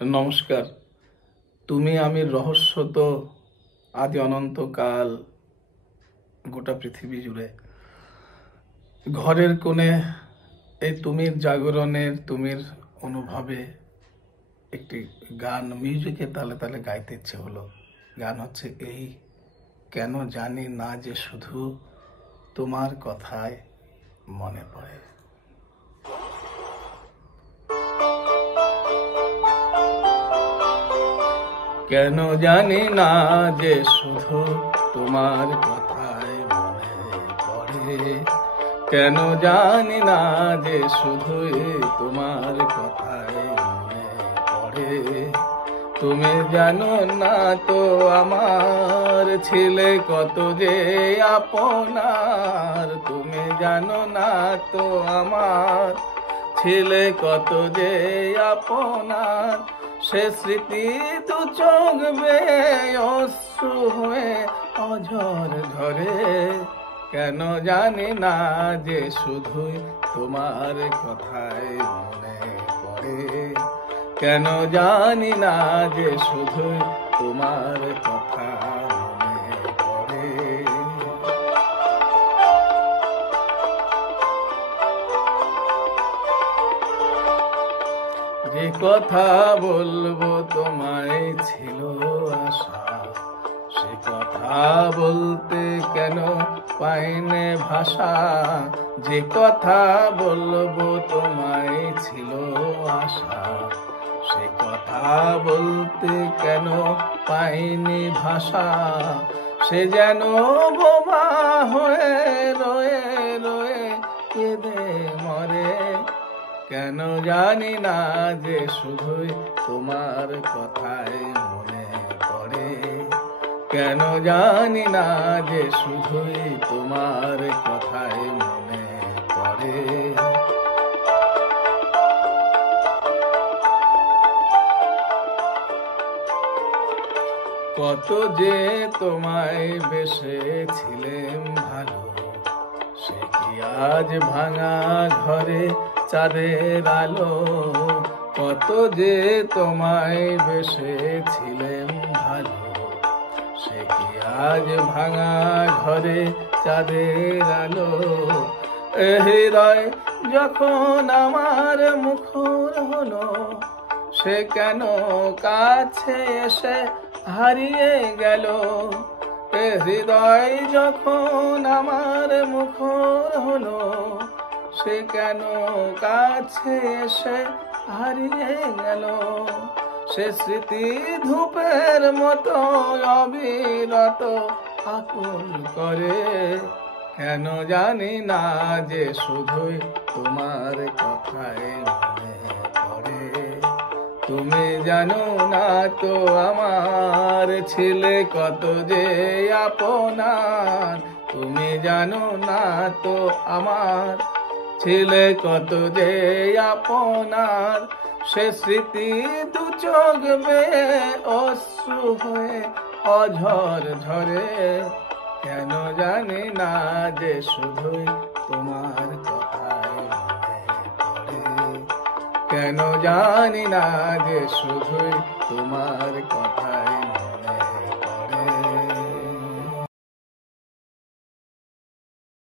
নমস্কার। তুমি আমি রহস্য তো আদি অনন্তকাল গোটা পৃথিবী জুড়ে। ঘরের কোণে এই তুমির জাগরণের তুমির অনুভবে একটি গান মিউজিকে তালে তালে গাইতে ইচ্ছে হলো। গান হচ্ছে এই, কেন জানি না যে শুধু তোমার কথায় মনে পড়ে। কেন জানি না যে শুধু তোমার কথায় মনে পড়ে। কেন জানি না যে শুধু তোমার কথায় মনে পড়ে। তুমি জানো না তো আমার ছিলে কত যে আপনার। তুমি জানো না তো আমার ছিলে কত যে আপনার। সে স্মৃতি দু চোখ বেয়ে অশ্রু হয়ে অঝর ঝরে। কেন জানি না যে শুধুই তোমার কথায় মনে পড়ে। কেন জানি না যে শুধুই তোমার কথা মনে পড়ে। যে কথা বলবো তোমায় ছিল আশা, সে কথা বলতে কেন পাইনে ভাষা। যে কথা বলবো তোমায় ছিল আশা, সে কথা বলতে কেন পাইনি ভাষা। সে যেন বোবা হয়ে রয়ে রয়ে কেঁদে মরে। কেন জানি না যে শুধুই তোমার কথায় মনে পড়ে। কেন জানি না যে শুধুই তোমার কথায় মনে পড়ে। কত যে তোমায় বেসেছিলেম ভালো, সে কি আজ ভাঙা ঘরে চাঁদের আলো। কত যে তোমায় বেসেছিলেম ভালো, সে কি আজ ভাঙা ঘরে চাঁদের আলো। এ হৃদয় যখন আমার মুখর হলো, সে কেন কাছে এসে হারিয়ে গেল। এ হৃদয় যখন আমার মুখর হলো, সে কেন কাছে এসে হারিয়ে গেল। সে স্মৃতি ধূপের মতো অবিরত আকুল করে। কেন জানি না যে শুধুই তোমার কথায় মনে পড়ে। তুমি জানো না তো আমার ছিলে কত যে আপনার। তুমি জানো না তো আমার ছিলে কত যে আপনার। সে স্মৃতি দু চোখ বেয়ে অশ্রু হয়ে অঝর ঝরে। কেন জানি না যে শুধুই তোমার কথায় মনে পড়ে। কেন জানি না যে শুধুই তোমার কথায়